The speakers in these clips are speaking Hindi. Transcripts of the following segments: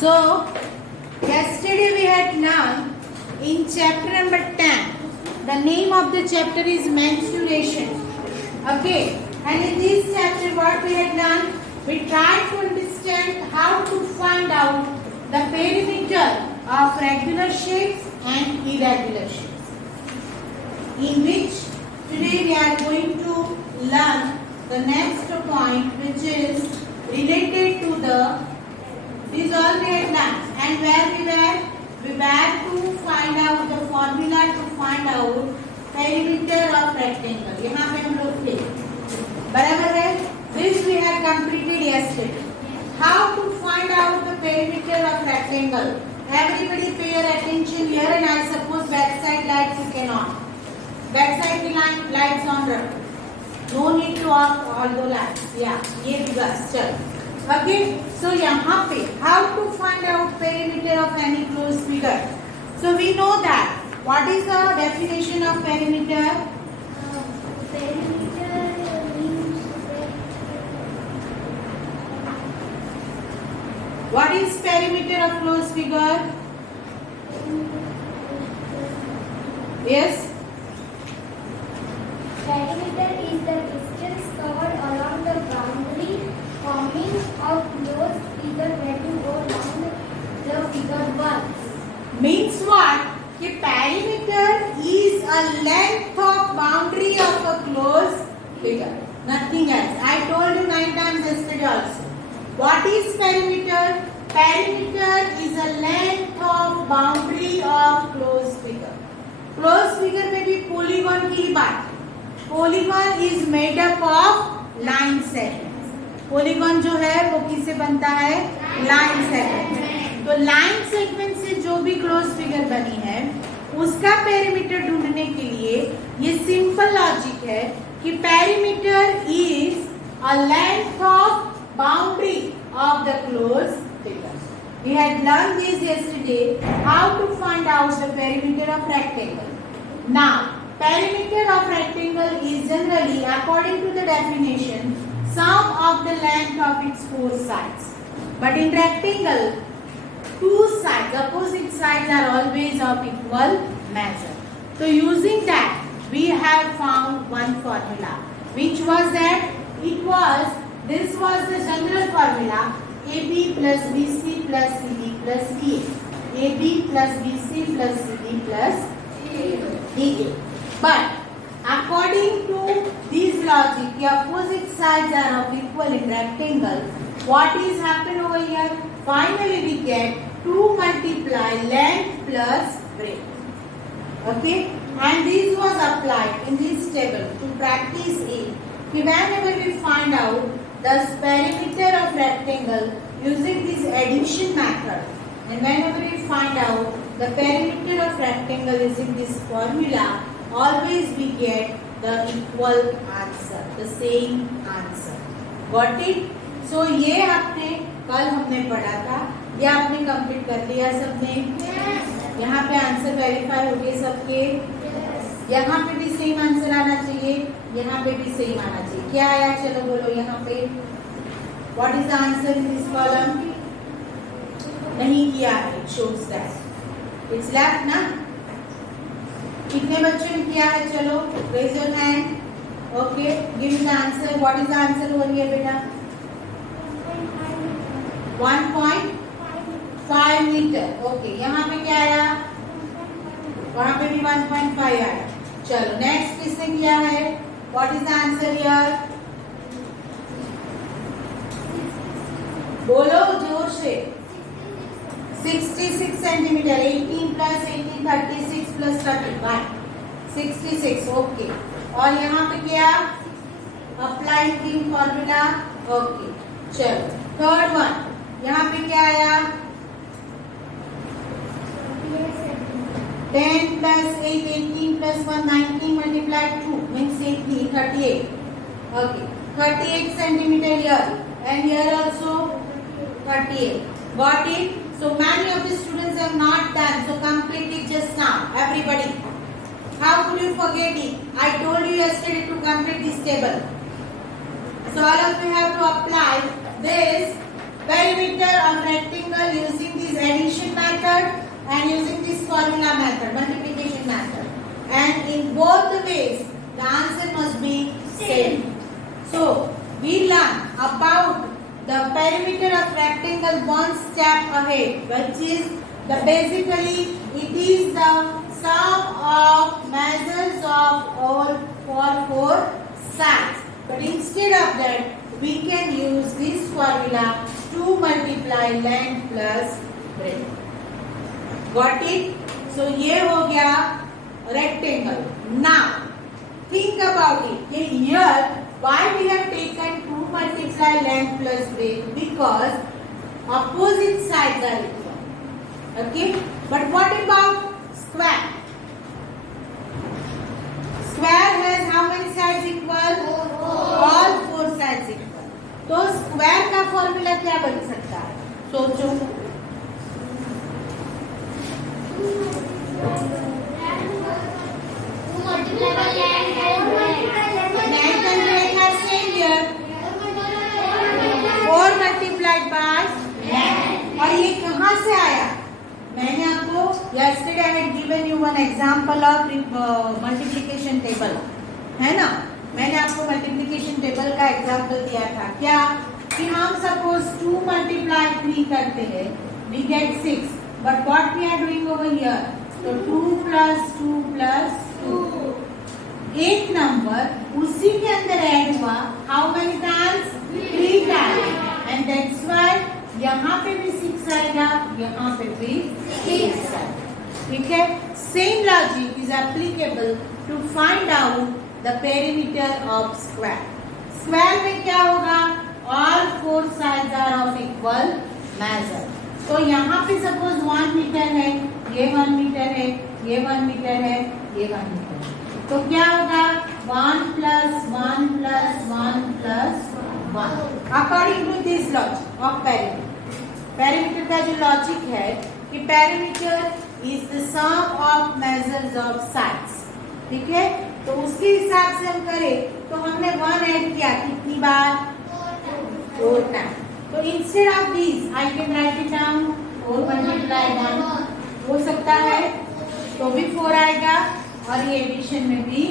So, yesterday we had learned in chapter number 10. The name of the chapter is mensuration. Okay. And in this chapter what we had learned? We tried to understand how to find out the perimeter of regular shapes and irregular shapes. In which today we are going to learn the next point, which is related to the, these all we had learned, and where we were to find out the formula to find out perimeter of rectangle. यहाँ पे हम लोग थे, बराबर है? This we had completed yesterday. How to find out the perimeter of rectangle? Everybody pay your attention here, and I suppose backside lights you cannot. Backside lights on रखो. No need to off all the lights. Yeah, ये भी बस चलो. Okay, so यहाँ पे how to find out perimeter of any closed figure? So we know that. What is the definition of perimeter? What is perimeter of closed figure? Yes? Perimeter is the distance covered along the boundary forming a closed figure when you go down the figure once. Means what? कि perimeter is a length of boundary of a closed figure. Nothing else. I told you 9 times yesterday also. What is perimeter? Perimeter is a length of boundary of closed figure. Closed figure में भी polygon की बात. Polygon is made up of line segments. Polygon जो है वो किससे बनता है? Line segments. तो line segment से जो भी closed figure बनी है उसका perimeter ढूंढने के लिए ये simple logic है कि perimeter is a length of boundary of the closed figure. We had learned this yesterday, how to find out the perimeter of rectangle. Now, perimeter of rectangle is generally, according to the definition, sum of the length of its 4 sides. But in rectangle, 2 sides, opposite sides are always of equal measure. So using that, we have found one formula. Which was that? This was the general formula, AB plus BC plus CD plus DA. AB plus BC plus CD plus DA. But according to this logic, the opposite sides are of equal in rectangle. What is happened over here? Finally we get 2 multiply length plus breadth. Okay? And this was applied in this table to practice it. Whenever we find out the perimeter of rectangle using this addition method, and whenever we find out the perimeter of rectangle using this formula, always we get the equal answer, the same answer. Got it? So ये आपने कल हमने पढ़ा था, ये आपने कंप्लीट कर लिया सबने? यहाँ पे आंसर वेरीफाई हो गए सबके? यहाँ पे भी सेम आंसर आना चाहिए, यहाँ पे भी सेम आना चाहिए. क्या आया? चलो बोलो यहाँ पे. What is the answer in this column? नहीं किया है. It shows that. It's left ना? कितने बच्चों ने किया है? चलो raise your hand. Okay, give me the answer. What is the answer over here बेटा? 1.5 मीटर. Okay, यहाँ पे क्या आया? वहाँ पे भी 1.5 आया. चलो नेक्स्ट किसने किया है? What is the answer here? बोलो जोर से. 66 सेंटीमीटर. 18 plus 18 36 plus 31 66. ओके. और यहाँ पे क्या? Apply green formula. ओके. चलो थर्ड वन. यहाँ पे क्या आया? 10 plus 8, 18 plus 1, 19 multiplied 2 means 18, 38. Okay, 38 centimeter here, and here also 38. Got it? So many of the students have not done. So complete it just now, everybody. How could you forget it? I told you yesterday to complete this table. So all of you have to apply this perimeter of rectangle using and using this formula method, multiplication method. And in both the ways, the answer must be same. So, we learn about the perimeter of rectangle one step ahead, which is the basically it is the sum of measures of all four sides. But instead of that, we can use this formula to multiply length plus breadth. Got it? So ये हो गया rectangle. Now think about it. Here why we have taken to multiply length plus breadth? Because opposite sides are equal. Okay? But what about square? Square has how many sides equal? All four sides equal. तो स्क्वायर का फॉर्मूला क्या बन सकता है? सोचो. Length and breadth are same here. 4 multiplied by length. और ये कहाँ से आया? मैंने आपको yesterday I had given you one example of multiplication table, है ना? मैंने आपको मल्टीप्लिकेशन टेबल का एग्जाम्पल दिया था. क्या कि हम सपोज 2 मल्टीप्लाई 3 करते हैं, we get 6, but what we are doing over here, तो 2 प्लस 2 प्लस 2, एक नंबर उसी के अंदर ऐड हुआ. How many times? 3 times. And that's why यहाँ पे भी 6 आएगा, यहाँ पे भी 6 आएगा. ठीक है? Same logic is applicable to find out the perimeter of square. Square में क्या होगा? All four sides are of equal measure. तो यहाँ पे suppose 1 मीटर है, ये 1 मीटर है, ये 1 मीटर है, ये 1 मीटर है. तो क्या होगा? 1 plus 1 plus 1 plus 1. According to this logic of perimeter. Perimeter का जो logic है कि perimeter is the sum of measures of sides. ठीक है? तो उसके हिसाब से हम करें तो हमने 1 ऐड किया कितनी बार? 4 टाइम. तो instead of this I can write it down 4 multiply 1 हो सकता है, तो भी 4 आएगा और ये एडिशन में भी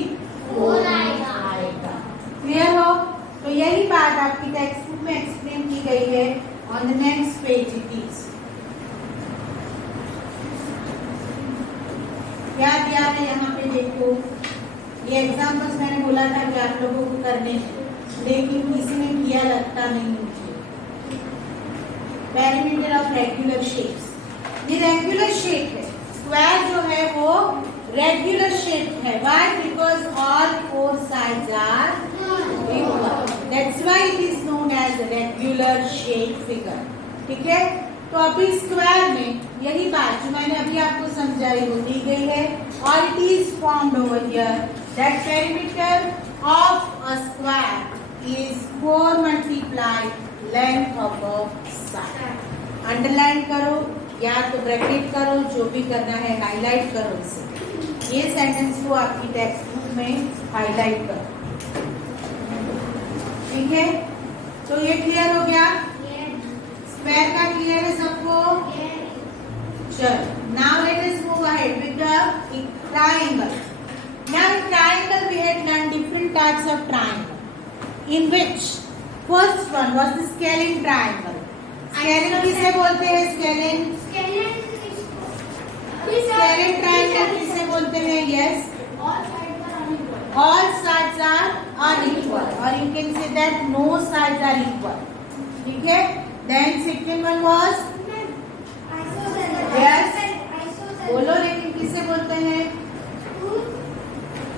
4 आएगा. क्लियर हो? तो यही बात आपकी टेक्स्ट बुक में एक्सप्लेन की गई है. On the next page it is. क्या दिया है यहाँ पे देखो. ये एग्जाम्पल्स मैंने बोला था कि आप लोगों को करने, लेकिन किसी ने किया लगता नहीं मुझे. Perimeter of regular shapes. ये रेगुलर शेप है. स्क्वायर जो है वो रेगुलर शेप है. Why? Because all four sides are equal. That's why it is known as regular shape figure. ठीक है? तो अभी स्क्वायर में यही बात जो मैंने अभी आपको समझाई वो दी गई है. और it is formed over here that perimeter of a square is 4 multiplied length of a side. Underline करो या तो ब्रैकेट करो, जो भी करना है हाईलाइट करो इसे. ये सेंटेंस को आपकी टेक्स्ट बुक में हाईलाइट करो. ठीक है? तो ये क्लियर हो गया. स्क्वायर का क्लियर है सबको? चलो, now let us move ahead with the triangle. Now in triangle we had learned different types of triangle, in which first one was the scalene triangle. Scalene किसे बोलते हैं? Scalene. Scalene triangle किसे बोलते हैं? Yes. All sides are unequal, or you can say that no sides are equal. ठीक है? Then second one was yes. बोलो, लेकिन किसे बोलते हैं?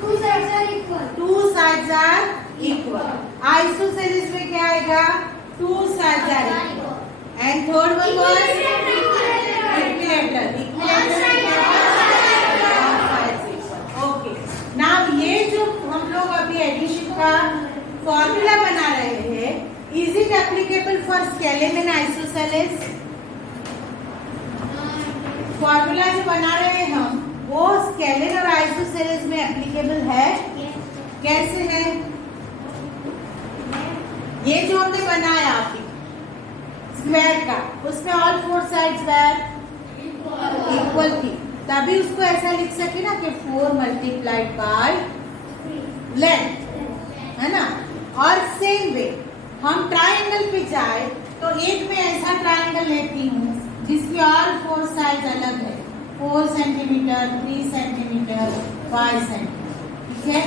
Two sides are equal. Two sides are equal. Isosceles में क्या आएगा? Two sides are equal. And third one was equilateral. Okay. Now ये जो हम लोग अभी एडिशन का फॉर्मूला बना रहे हैं, is it applicable for scalene and isosceles? Formula जो बना रहे हैं हम वो स्केलेन और आइसोसेलेस में एप्लीकेबल है. कैसे है? ये जो हमने बनाया अभी स्क्वायर का, उसमें all four sides were equal थी, तभी उसको ऐसा लिख सके ना कि 4 मल्टीप्लाइड बाय लेंथ, है ना। और सेम वे हम ट्राइंगल पे जाए तो एक में ऐसा ट्राइंगल लेती हूँ जिसकी और 4 साइड अलग है, 4 सेंटीमीटर, 3 सेंटीमीटर, 5 सेंटीमीटर, ठीक है।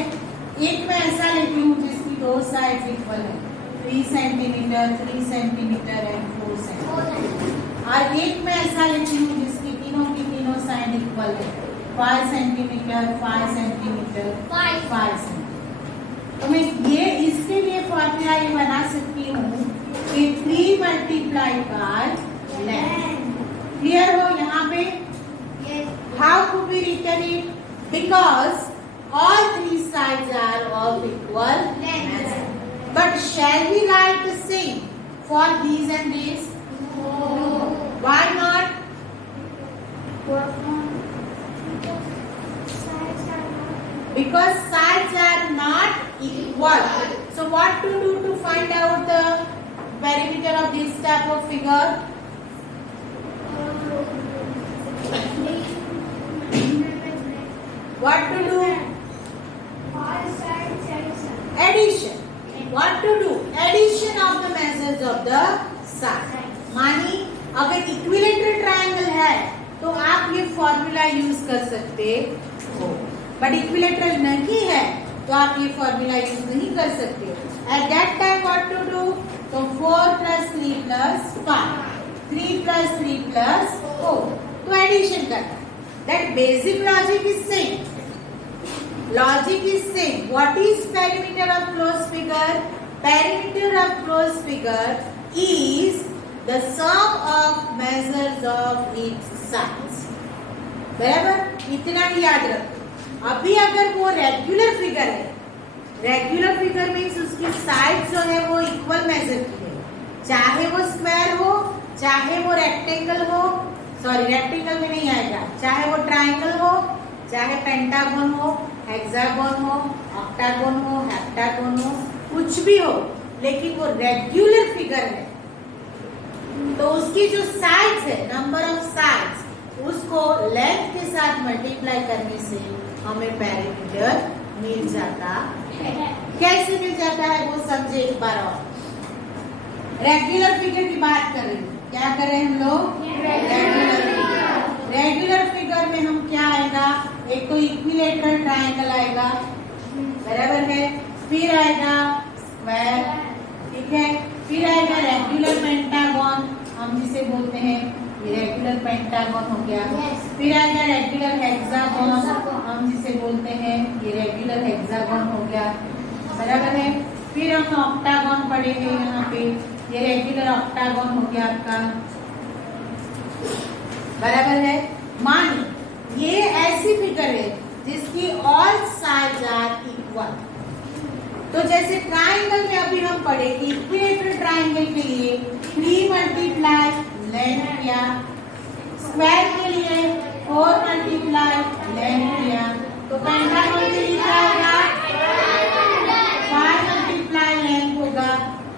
एक में ऐसा लेती हूँ जिसकी 2 साइड इक्वल है, 3 सेंटीमीटर, 3 सेंटीमीटर एंड 4 सेंटीमीटर। और एक में ऐसा लेती हूँ जिसकी तीनों की तीनों साइड इक्वल है, 5 सेंटीमीटर, 5 सेंटीमीटर, 5 सेंटीमीटर। तो मैं ये इसके लिए फॉर्मूला ये बना सकती हूँ कि 3 मल्टीप्लाइड बाय लेंथ। क्लियर हो यहाँ पे? How could be written it? Because all 3 sides are of equal length. But shall we write the same for these and these? No. Why not? Because sides are not equal. So what to do to find out the perimeter of this type of figure? What to do? Addition. What to do? Addition of the measures of the side. मानी अगर इक्विलेटरल ट्रायंगल है तो आप ये फॉर्मूला यूज कर सकते हो, बट इक्विलेटरल नहीं है तो आप ये फॉर्मूला यूज नहीं कर सकते। At that time what to do? तो 4 + 3 + 5, 3 + 3 + 4, तो एडिशन करना। That basic logic is same. Logic is same. What is perimeter of closed figure? Perimeter of closed figure is the sum of measures of each sides. बराबर? इतना ही याद रखो। अभी अगर वो रेगुलर फिगर है, रेगुलर फिगर मीन्स उसकी साइड जो है वो इक्वल मेजर की है, चाहे वो स्क्वायर हो, चाहे वो रेक्टेंगल हो, सॉरी रेक्टेंगल में नहीं आएगा, चाहे वो ट्राइंगल हो, चाहे पेंटागन हो, हेक्सागन हो, ऑक्टागन हो, हेप्टागन हो, कुछ भी हो, लेकिन वो रेगुलर फिगर है तो उसकी जो साइड्स है, नंबर ऑफ साइड्स, उसको लेंथ के साथ मल्टीप्लाई करने से हमें पेरीमीटर मिल जाता है। कैसे मिल जाता है वो समझे एक बार और। रेगुलर फिगर की बात कर रहे हैं, क्या कर रहे हैं हम लोग? Regular figure. रेगुलर फिगर में हम क्या आएगा? एक तो इक्विलेटरल ट्रायंगल आएगा, बराबर है, फिर आएगा स्क्वायर, ठीक है, फिर आएगा रेगुलर पेंटागन, हम जिसे बोलते हैं ये रेगुलर पेंटागन हो गया, फिर आएगा रेगुलर हेक्सागन, हम जिसे बोलते हैं ये रेगुलर हेक्सागन हो गया, बराबर है। फिर हम ऑक्टागन पढ़ेंगे, यहाँ पे ये रेगुलर ऑक्टागन हो गया आपका, बराबर है। मान ये ऐसी फिगर है जिसकी ऑल साइड्स आर इक्वल। तो जैसे ट्राइंगल में अभी हम पढ़े कि इक्विलेटरल ट्राइंगल के लिए 3 मल्टीप्लाई लेंथ किया, स्क्वायर के लिए 4 मल्टीप्लाई लेंथ किया, तो पेंटागन के लिए क्या होगा? 5 मल्टीप्लाई लेंथ होगा,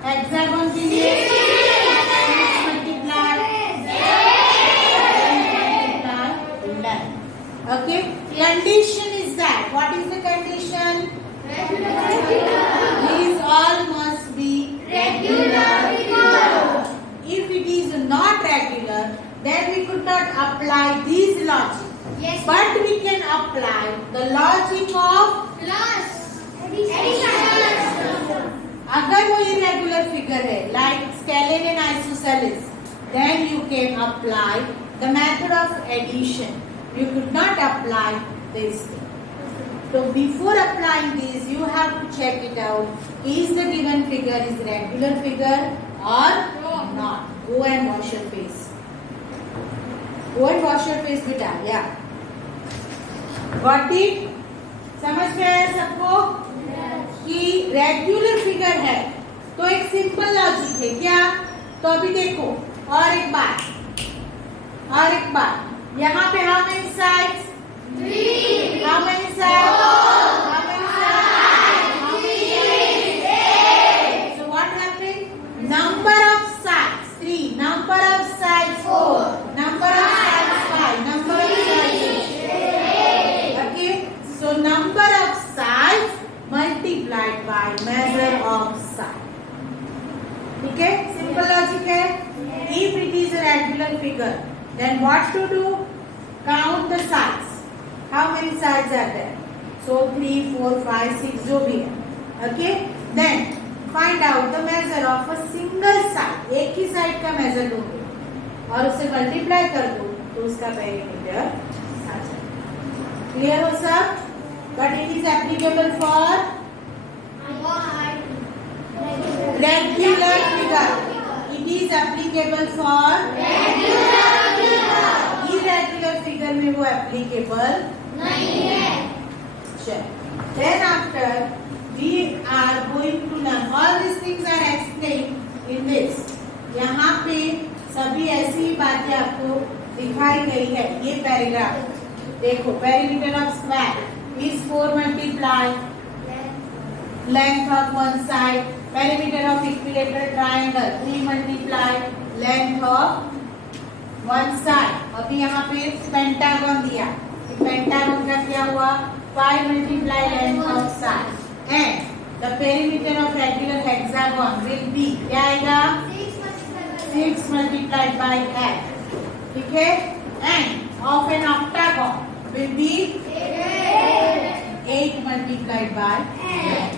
हेक्सागन के लिए 6 multiply length. Okay, condition is that. What is the condition? These all must be regular. If it is not regular, then we could not apply these logic. Yes. But we can apply the logic of Plus. Addition. अगर वो irregular figure है, like scalene and isosceles, then you can apply the method of addition. You could not apply this thing. So before applying this, you have to check it out. Is the given figure is regular figure or not? Go and wash your face. Go and wash your face, beta. Yeah. Got it? समझ में आया सबको? कि रेगुलर फिगर है तो एक सिंपल लॉजिक है क्या? तो अभी देखो और एक बात, यहाँ पे how many sides? 3. How many sides? 4. How many sides? How many sides? 8. So what happened? Number of sides 3, number of sides 4, number of sides 5. regular figure, then what to do? Count the sides. How many sides are there? So 3, 4, 5, 6 जो भी है. Okay? Then find out the measure of a single side. एक ही साइड का मेजर दोगे और उसे मल्टीप्लाई कर दो तो उसका पेरीमीटर आ जाएगा. क्लियर हो सब? But it is applicable for regular figure. It is applicable for irregular figure में वो applicable नहीं है. Then after we are going to learn all these things are explained in this. यहाँ पे सभी ऐसी बातें आपको दिखाई गई है. ये पैराग्राफ देखो. Perimeter of square is 4 multiply length of one side. Perimeter of equilateral triangle 3 multiply length of one side. अभी यहाँ पे पेंटागन दिया. पेंटागन का क्या हुआ? 5 multiply length of side. And the perimeter of regular hexagon will be क्या आएगा? 6 multiplied by 8. ठीक है? And of an octagon will be 8 multiplied by 8.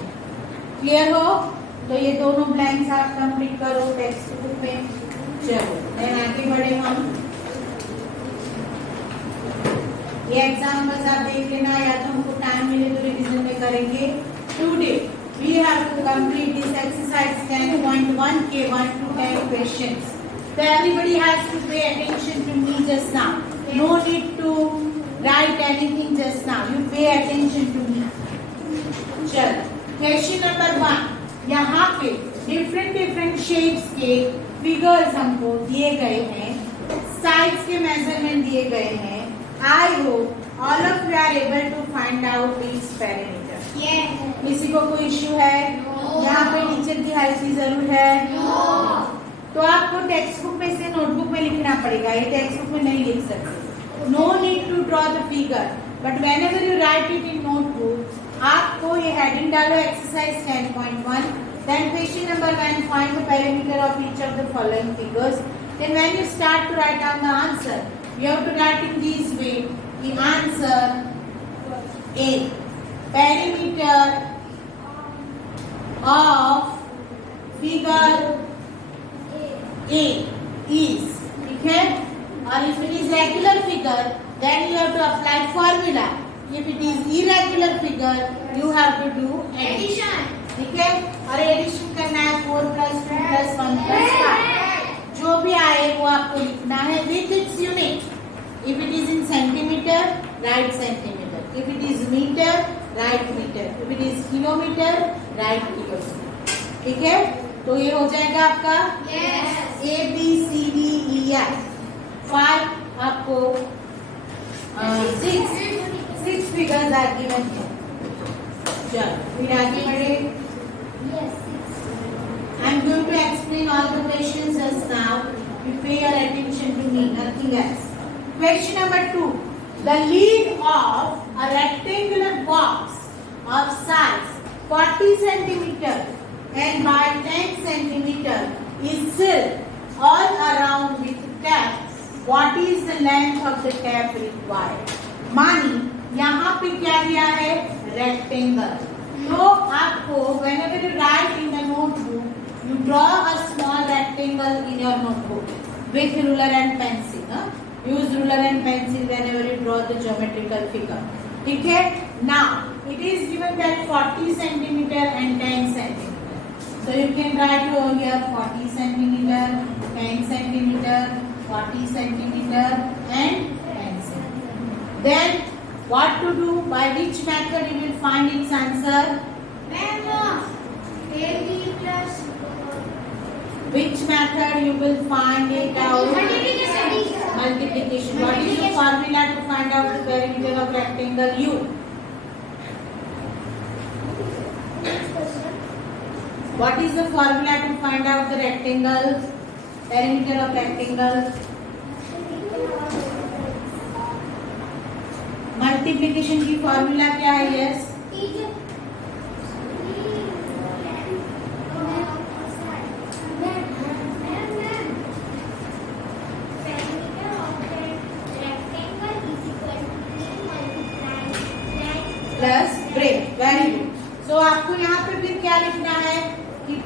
Clear हो? तो ये दोनों ब्लैंक्स आप कंप्लीट करो टेक्स्ट बुक में. चलो देन आगे बढ़े हम. ये एग्जाम्पल्स आप देख लेना, या तो हमको टाइम मिले तो रिवीजन में करेंगे. Today we have to complete this exercise 10.1 के 1 to 10 questions. So everybody has to pay attention to me just now. No need to write anything just now. You pay attention to me. चलो क्वेश्चन नंबर 1. यहाँ पे डिफरेंट शेप्स के फिगर्स हमको दिए गए हैं. साइड्स के मेजरमेंट दिए गए हैं. I hope all of you are able to find out this parameter. किसी को कोई इश्यू है? यहाँ पे टीचर की हेल्प की जरूर है. तो आपको टेक्स्ट बुक में से नोटबुक में लिखना पड़ेगा. ये टेक्स्ट बुक में नहीं लिख सकते. No need to draw the figure, but whenever you write it in notebook आपको ये हेडिंग डालो exercise 10.1. Then question number 1, find the perimeter of each of the following figures. Then when you start to write down the answer you have to write in this way. The answer A. Perimeter of figure A is. ठीक है? और if it is regular figure, then you have to apply formula. If it is irregular figure, you have to do addition. ठीक है? और एडिशन करना है 4 + 2 + 1 + 5. जो भी आए वो आपको लिखना है with its unit. If it is in centimeter, write centimeter. If it is meter, write meter. If it is kilometer, write kilometer. ठीक है? तो ये हो जाएगा आपका A B C D E F. 5 आपको 6 फिगर्स आर गिवन है. चलो फिर आगे बढ़े. I am going to explain all the questions just now. You pay your attention to me, nothing else. Question number 2. The lid of a rectangular box of size 40 centimeter and by 10 centimeter is sealed all around with cap. What is the length of the cap required? मानी यहाँ पे क्या दिया है? Rectangle. तो आपको whenever you write in the notebook, you draw a small rectangle in your notebook with ruler and pencil. Use ruler and pencil whenever you draw the geometrical figure. ठीक है? Now it is given that 40 centimeter and 10 centimeter. So you can write over here 40 centimeter, 10 centimeter, 40 centimeter and 10 centimeter. Then what to do? By which method you will find its answer? Which method you will find it out? Multiplication. What is the formula to find out the perimeter of rectangle U? What is the formula to find out the rectangle? Perimeter of rectangle? Multiplication की formula क्या है? Yes.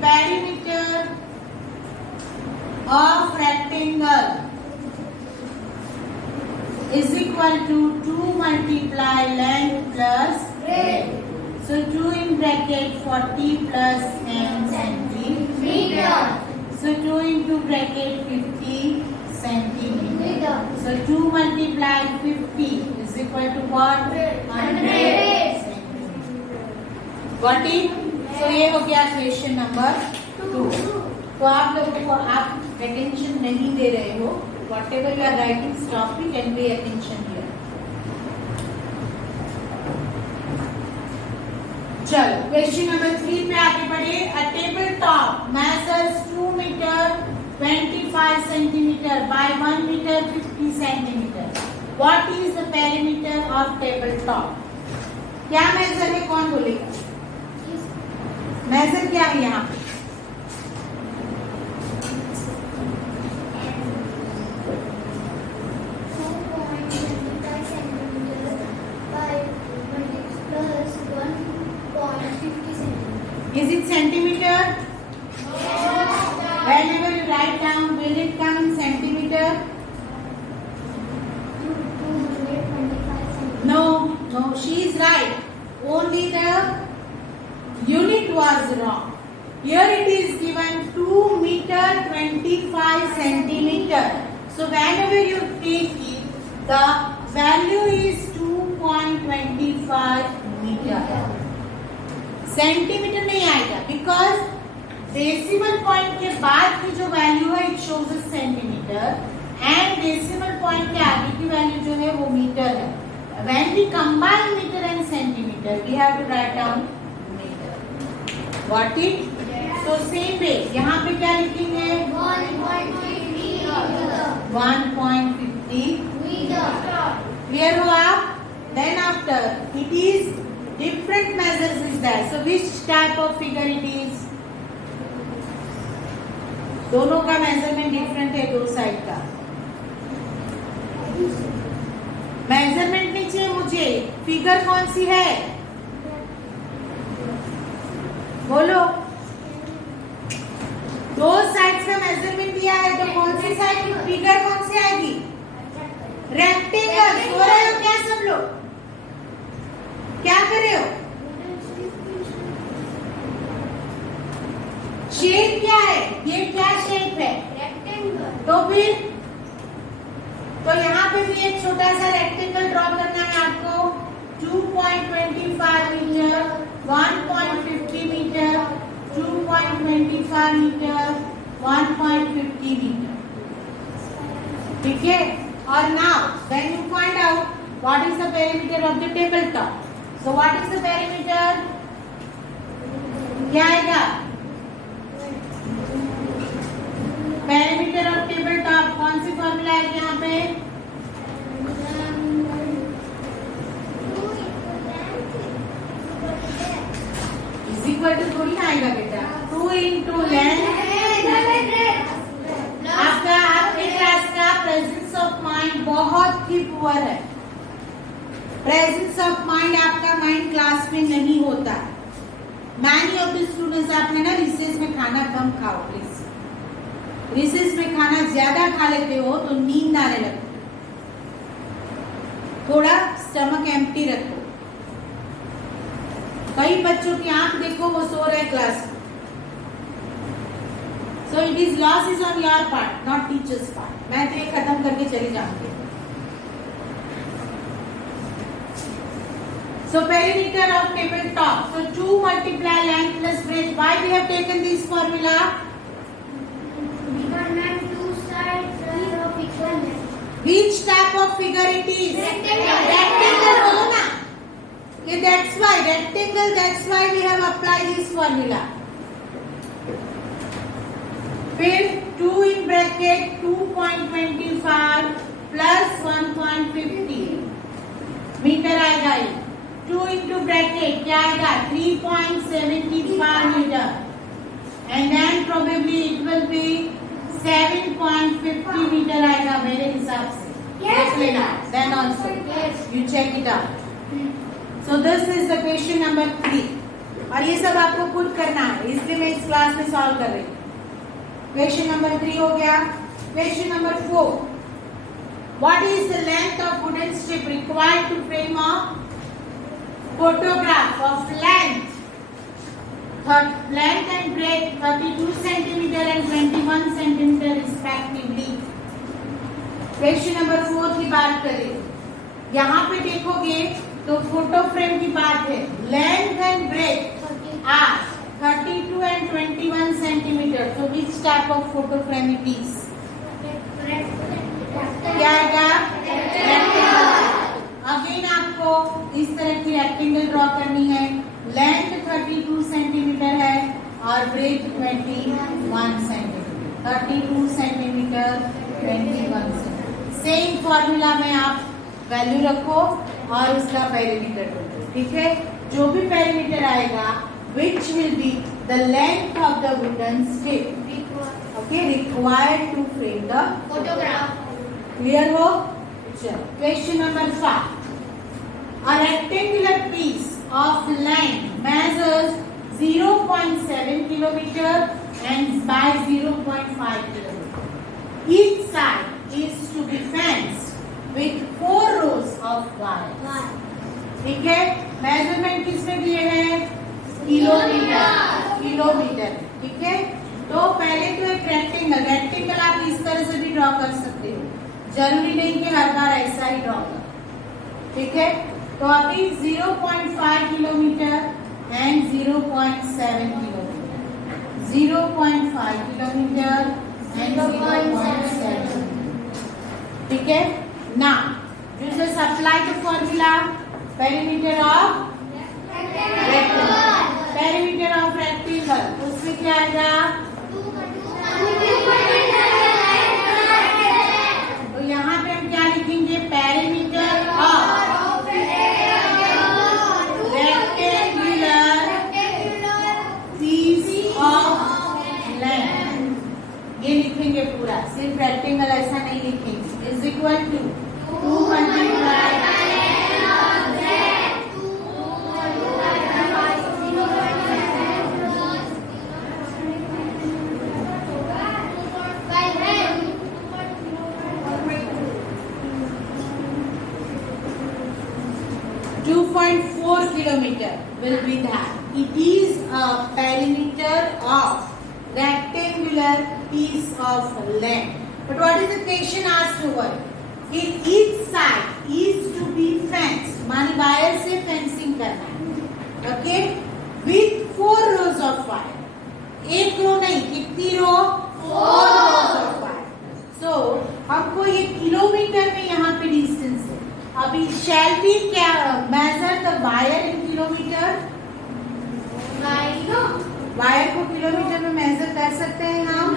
perimeter of rectangle is equal to 2 multiply length plus breadth. So 2 in bracket 40 plus 10 centimeter. So 2 into bracket 50 centimeter. So 2 multiply 50 is equal to what? 100 centimeter. Got it? So ये हो गया क्वेश्चन नंबर 2. तो आप लोगों को आप अटेंशन नहीं दे रहे हो. Whatever you are writing, stop it and pay attention here. चलो क्वेश्चन नंबर 3 पे आगे बढ़े. A table top measures 2 meter 25 centimeter by 1 meter 50 centimeter. What is the perimeter of table top? क्या मेजर है? कौन बोलेगा? मेजर क्या है यहाँ पे? Is it centimeter? Whenever you write down, will it come in centimeter? No, she is right. Only the unit was wrong. Here it is given 2 meter 25 centimeter. So whenever you take it, the value is 2.25 meter. Centimetre नहीं आएगा बिकॉज डेसिमल पॉइंट के बाद की जो वैल्यू है it shows a centimetre and decimal point के आगे की वैल्यू जो है वो मीटर है. When we combine metre and centimetre we have to write down metre. What it? So same way यहाँ पे क्या लिखेंगे? 1.50 क्लियर हो आप? Then after it is different measures is there. So which type of figure it is? दोनों का मेजरमेंट डिफरेंट है दो साइड का. मेजरमेंट नहीं चाहिए मुझे. फिगर कौन सी है? बोलो. दो साइड का मेजरमेंट दिया है तो कौन सी साइड की फिगर कौन सी आएगी? रेक्टेंगल. सो रहे हो क्या सब लोग? क्या कर रहे हो? शेप क्या है? ये क्या शेप है? रेक्टेंगल. तो फिर तो यहाँ पे भी एक छोटा सा रेक्टेंगल ड्रॉ करना है आपको. 2.25 मीटर 1.50 मीटर 2.25 मीटर 1.50 मीटर. ठीक है. और now when you find out what is the perimeter of the table top? So what is the perimeter? क्या आएगा? Perimeter of table top कौन सी फॉर्मूला है यहाँ पे? Is equal to थोड़ी ना आएगा बेटा. 2 into length. आपके क्लास का प्रेजेंस ऑफ माइंड बहुत ही पुअर है. प्रेजेंस ऑफ माइंड आपका माइंड क्लास में नहीं होता. मैनी ऑफ द स्टूडेंट्स आपने ना रिसेस में खाना कम खाओ प्लीज. रिसेस में खाना ज्यादा खा लेते हो तो नींद आने लगती. थोड़ा स्टमक एम्प्टी रखो. कई बच्चों की आंख देखो वो सो रहे क्लास में. So it is loss is on your part not teachers part. मैं तो ये खत्म करके चली जाऊंगी. So perimeter of table top. So 2 multiply length plus breadth. Why we have taken this formula? Which type of figure it is? Rectangle बोलो ना. ये that's why rectangle. That's why we have applied this formula. फिर 2 in bracket 2.25 plus 1.50 मीटर आएगा ये. 2 into bracket क्या आएगा? 3.75 meter. And then probably it will be 7.50 meter आएगा मेरे हिसाब से. Yes. Then also. Yes. You check it out. So this is the question number 3. और ये सब आपको खुद करना है, इसलिए मैं इस क्लास में सॉल्व कर रही हूँ। क्वेश्चन नंबर 3 हो गया। Question number 4, what is the length of wooden strip required to frame a photograph of length and breadth 32 centimeter and 21 centimeter respectively। Question number 4 की बात करें, यहाँ पे देखोगे तो फोटो फ्रेम की बात है। Length and breadth are 32 and 21 centimeter। So which type of photo frame it is? क्या आएगा? अगेन आपको इस तरह की रेक्टेंगल ड्रॉ करनी है। लेंथ 32 सेंटीमीटर है और breadth 21 centimetre. 32 centimetre 21 centimetre. Same formula में आप वैल्यू रखो और उसका पेरीमीटर रखो, ठीक है। जो भी पेरीमीटर आएगा which will be the length of the wooden strip, okay, required to frame the photograph। clear हो? चलो question number 5, a rectangular piece of length measures 0.7 kilometer and by 0.5 kilometer। each side is to be fenced with 4 rows of wire। ठीक है, मेजरमेंट किसमें दिए हैं? किलोमीटर, ठीक है। तो पहले तो एक रेक्टेंगल आप इस तरह से भी ड्रॉ कर सकते हो, जरूरी नहीं कि हर बार ऐसा ही ड्रॉ करो, ठीक है। तो अभी 0.5 kilometre and 0.7 kilometre, 0.5 kilometre and 0.7, ठीक है ना। just apply the formula, perimeter of perimeter of rectangle, उसमें क्या आएगा? तो यहाँ पे हम क्या लिखेंगे? Perimeter of rectangular piece of length, ये लिखेंगे पूरा, सिर्फ रेक्टेंगल ऐसा नहीं लिखेंगे। Is equal to 2 multiply 2.4 kilometer will be that. It is a perimeter of rectangular piece of land. But what is the question asked over? Each side is to be fenced. मानी वायर से फेंसिंग करना है, okay? With 4 rows of wire. एक रो नहीं, कितनी रो? 4 rows of wire. So हमको ये किलोमीटर में यहाँ पे डिस्टेंस है। अभी shall we क्या measure the wire in kilometer? Wire को किलोमीटर में मेजर कर सकते हैं हम?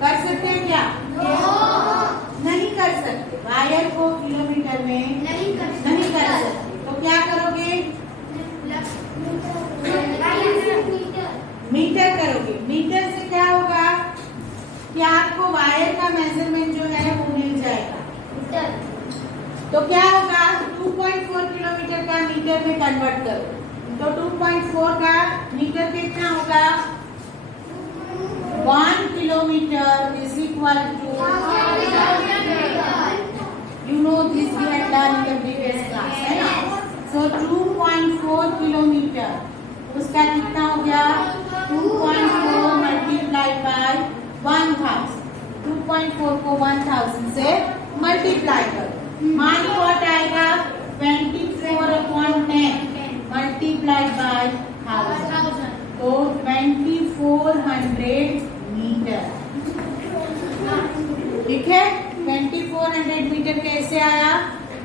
कर सकते हैं क्या? नहीं कर सकते। वायर को किलोमीटर में नहीं कर सकते। तो क्या करोगे? मीटर करोगे। मीटर से क्या होगा कि आपको वायर का मेजरमेंट जो है वो मिल जाएगा। तो क्या होगा? 2.4 किलोमीटर का मीटर में कन्वर्ट करो, तो 2.4 का मीटर कितना होगा? 1 kilometre is equal to, you know this we had done in the previous class, है ना। सो 2.4 किलोमीटर उसका कितना हो गया? 2.4 मल्टीप्लाई बाय 1000। 2.4 को 1000 से मल्टीप्लाई करो, मान व्हाट आएगा? 24/10 मल्टीप्लाइड बाय 1000, तो 2400 मीटर, ठीक है। 2400 मीटर कैसे आया?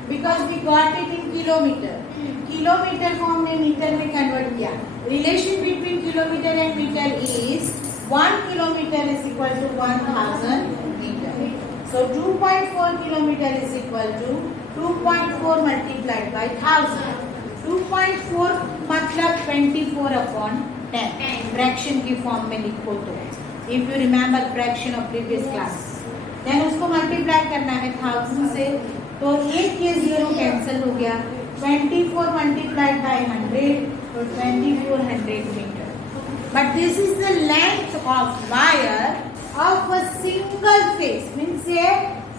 Because we got it in kilometre. Kilometre को हमने मीटर में कन्वर्ट किया। Relation between kilometre and metre is 1 kilometre is equal to 1000 metre. So 2.4 kilometer is equal to 2.4 multiplied by 1000। 2.4 मतलब 24/10 फ्रैक्शन की फॉर्म में लिखो तो, if you remember fraction of previous class, then उसको मल्टीप्लाई करना है 1000 से, तो एक ये 0 कैंसिल हो गया। 24 मल्टीप्लाइड बाय 100 तो 2400 metre. But this is the length of wire of a single phase. Means ये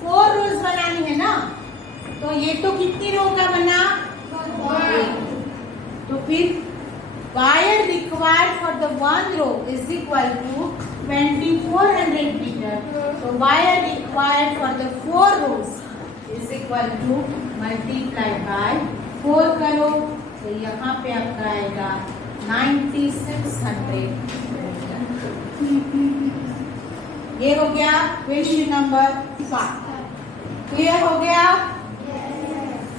4 rows बनानी है ना, तो ये तो कितनी रो का बना? तो फिर wire required for the one row is equal to 2400 meter. So wire required for the 4 rows is equal to multiply by 4 करो, तो यहाँ पे आपका आएगा 9600. ये हो गया क्वेश्चन नंबर 5. क्लियर हो गया?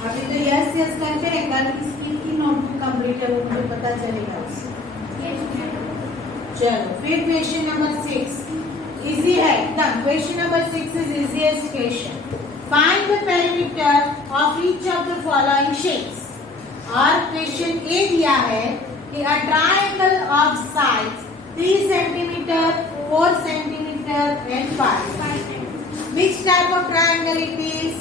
अभी तो यस यस करते हैं, कल किसकी नोटबुक कंप्लीट है वो मुझे पता चलेगा. चलो फिर क्वेश्चन नंबर 6 इजी है एकदम. Question number 6 is easiest question. Find the perimeter of each of the following shapes. और क्वेश्चन ए दिया है कि a triangle of sides 3 centimetre, 4 centimetre and 5. Which type of triangle it is?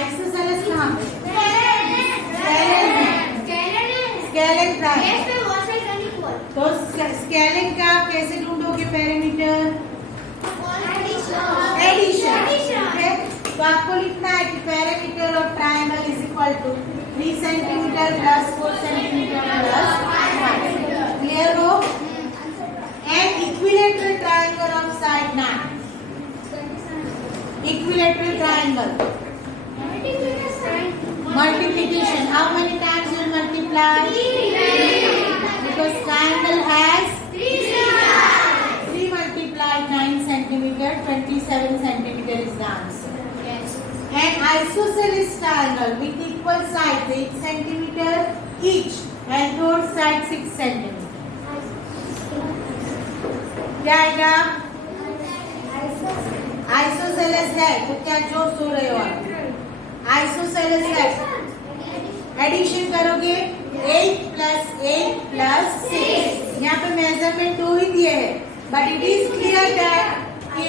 Isosceles कहाँ पे? Scalene triangle. तो स्केलिंग का कैसे ढूंढोगे पेरीमीटर? एडिशन. ठीक है, तो आपको लिखना है कि perimeter of triangle is equal to 3 centimetre plus 4 centimetre plus 5. Clear हो? And equilateral triangle of side 9. Equilateral triangle. Multiplication. How many times you will multiply? 3. Because triangle has 3 sides. 3 multiplied 9 centimeter, 27 centimeter is the answer. Yes. And isosceles triangle with equal sides 8 centimeter each and both sides 6 centimeter. क्या आएगा? आइसोसेलेस है तो क्या जो सो रहे हो आप? आइसोसेलेस है, एडिशन करोगे 8 प्लस 8 प्लस 6. यहाँ पे मेजरमेंट 2 ही दिए है, but it is clear that कि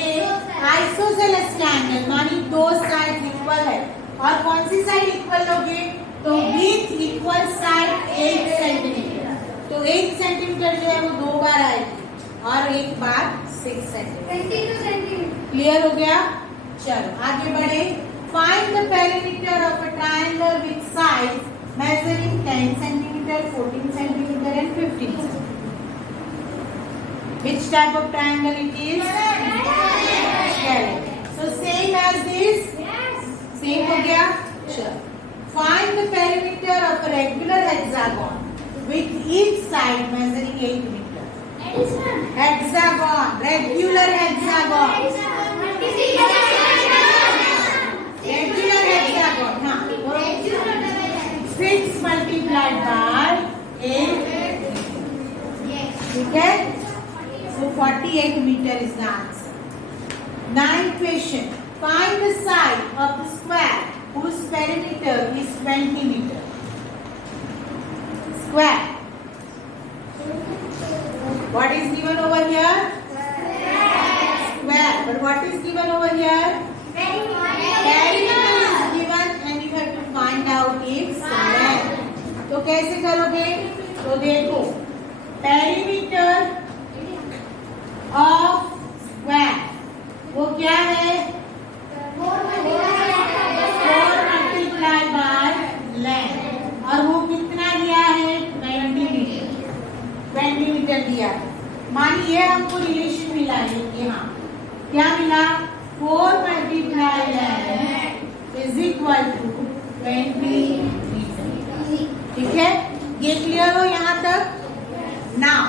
आइसोसेलेस ट्रायंगल मानी 2 साइड इक्वल है. और कौन सी साइड इक्वल लोगे? तो विथ इक्वल साइड 8 सेंटीमीटर. तो 8 सेंटीमीटर जो है वो 2 बार आएगी और एक बार 6 सेंटीमीटर. क्लियर हो गया? चलो आगे बढ़े. Find the perimeter of a triangle with sides measuring 10 centimetre, 14 centimetre and 15 centimetre. Which type of triangle it is? Scalene. So same as this. Same हो गया. चलो. Find the perimeter of a regular hexagon with each side measuring 8 meter. Hexagon, regular hexagon. Regular hexagon, हाँ. 6 multiplied by 8. ठीक है? So 48 meter is the answer. 9th question. Find the side of the square whose perimeter is 20 meter. Square. What is given over here? Square. But what is given over here? Perimeter is given and you have to find out its length. तो कैसे करोगे? तो देखो, perimeter of square वो क्या है? 4 multiplied by length. और वो कितना दिया है? 20 मीटर. 20 मीटर दिया. मानिए हमको रिलेशन मिला है कि हाँ क्या मिला? 4 multiplied length is equal to 20 metre. ठीक है, ये क्लियर हो यहाँ तक? Now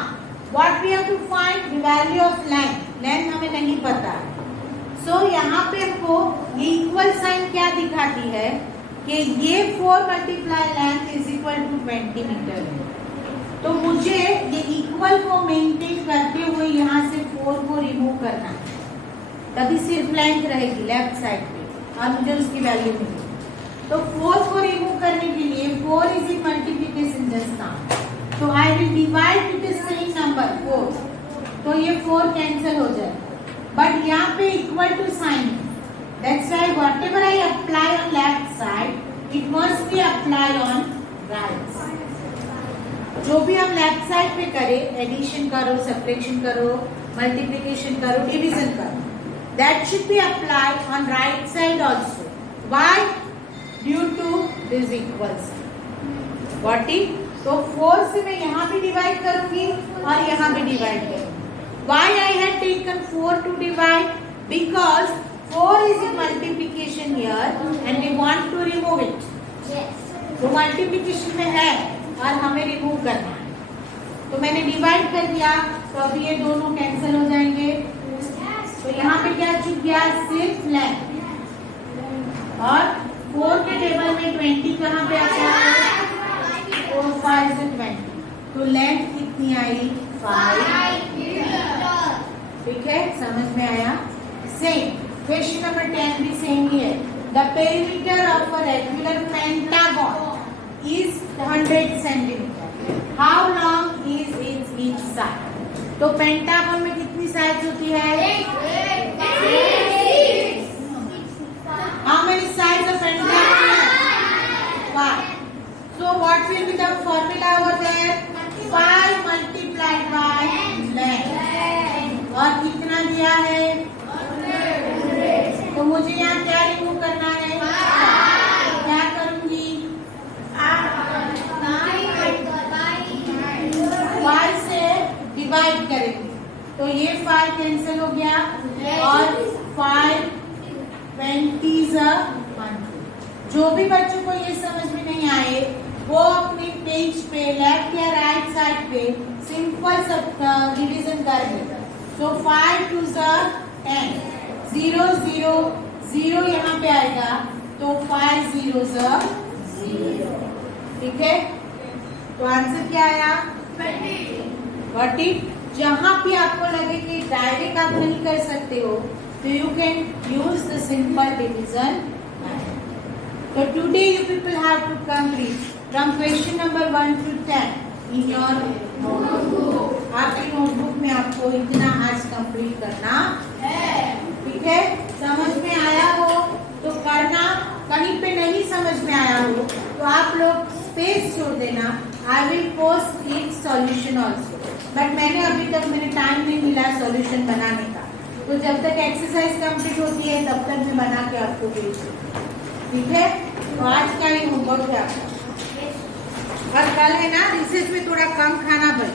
what we have to find the value of length. Length हमें नहीं पता. सो यहाँ पे हमको ये इक्वल साइन क्या दिखाती है कि ये 4 multiplied length is equal to 20 metre है. तो मुझे ये इक्वल को मेंटेन करते हुए यहाँ से 4 को रिमूव करना है, तभी सिर्फ लेंथ रहेगी लेफ्ट साइड पे और मुझे उसकी वैल्यू मिलेगी. तो 4 को रिमूव करने के लिए 4 is in multiplication just now. तो I will divide with the same number 4. तो ये 4 कैंसिल हो जाए. बट यहाँ पे equal to sign, that's why whatever I apply on left side it must be apply on right side. जो भी हम लेफ्ट साइड पे करें, एडिशन करो, सब्ट्रैक्शन करो, मल्टीप्लिकेशन करो, डिवीजन करो, that should be applied on right side also. Why? Due to this equal sign. Got it? तो 4 से मैं यहाँ भी डिवाइड करूंगी और यहाँ भी डिवाइड करूंगी. Why I had taken 4 to divide? Because 4 is a multiplication here and we want to remove it. Yes. तो मल्टीप्लिकेशन में है और हमें रिमूव करना है, तो मैंने डिवाइड कर दिया, तो अब ये दोनों कैंसिल हो जाएंगे. तो यहाँ पे क्या चुक गया? सिर्फ लेंथ. और 4 के टेबल में 20 कहाँ पे आता है? 4 5 से 20. तो लेंथ कितनी आई? 5. ठीक है, समझ में आया? सेम क्वेश्चन नंबर 10 भी सेम ही है. The perimeter of a regular pentagon is 100 centimetre. How long is each side? तो पेंटागन में कितनी साइड्स होती है? How many sides of pentagon? 5. So what will be the formula over there? 5 multiplied by length. और कितना दिया है? 100. तो मुझे यहाँ क्या रिमूव करना है? क्या करूँगी? 5 से डिवाइड करेंगे, तो ये 5 कैंसिल हो गया और 5 20s 100. जो भी बच्चों को ये समझ में नहीं आए वो अपने पेज पे लेफ्ट या राइट साइड पे सिंपल डिवीजन कर देगा. सो 5 2s 10. 0 0 0 यहाँ पे आएगा, तो 5 0s 0. ठीक है, तो आंसर क्या आया? 20. जहाँ भी आपको लगे कि डायरेक्ट आप नहीं कर सकते हो, so you can use the simple division method. So today you people have to complete from question number 1 to 10 in your notebook. आपकी नोटबुक में आपको इतना आज कंप्लीट करना है. ठीक है, समझ में आया हो तो करना, कहीं पे नहीं समझ में आया हो तो आप लोग स्पेस छोड़ देना. I will post it solution also, but मैंने अभी तक टाइम नहीं मिला सॉल्यूशन बनाने का, तो जब तक एक्सरसाइज कंप्लीट होती है तब तक मैं बना के आपको भेज दूँ. ठीक है, तो आज का ही होमवर्क है आपका. और कल है ना, रिसेस में थोड़ा कम खाना भाई.